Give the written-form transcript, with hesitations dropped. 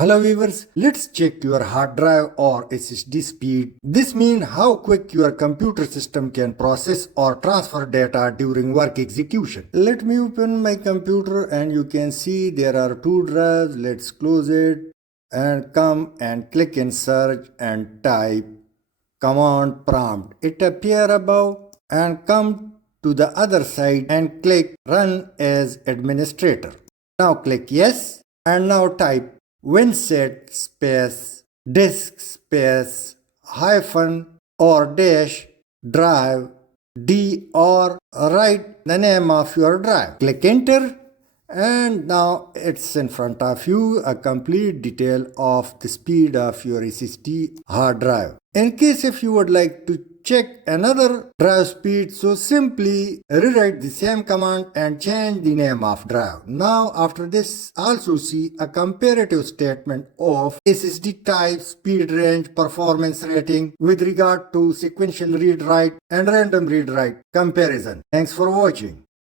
Hello viewers, let's check your hard drive or SSD speed. This means how quick your computer system can process or transfer data during work execution. Let me open my computer and you can see there are two drives. Let's close it and come and click in search and type command prompt. It appear above and come to the other side and click run as administrator. Now click yes and now type winsat space disk space hyphen or dash drive D or write the name of your drive. Click enter and now it's in front of you a complete detail of the speed of your SSD hard drive. In case if you would like to check another drive speed, so simply rewrite the same command and change the name of drive. Now after this also see a comparative statement of SSD type, speed range, performance rating with regard to sequential read write and random read write comparison. Thanks for watching.